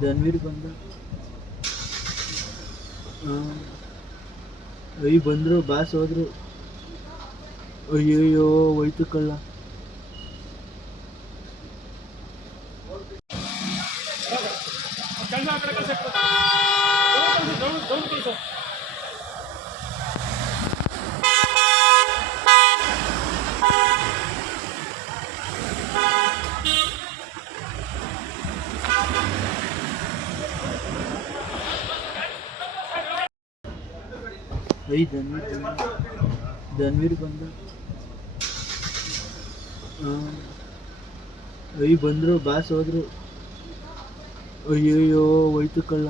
ಧನ್ವೀರ್ ಬಂದ. ಬಂದ್ರು ಬಾಸ್ ಹೋದ್ರು. ಅಯ್ಯಯ್ಯೋ ಹೋಯ್ತು ಕಳ್ಳ. ಧನ್ವೀರ್ ಬಂದ. ಬಂದ್ರು ಬಾಸ್ ಹೋದ್ರು. ಅಯ್ಯಯ್ಯೋ ಹೋಯ್ತು ಕಳ್ಳ.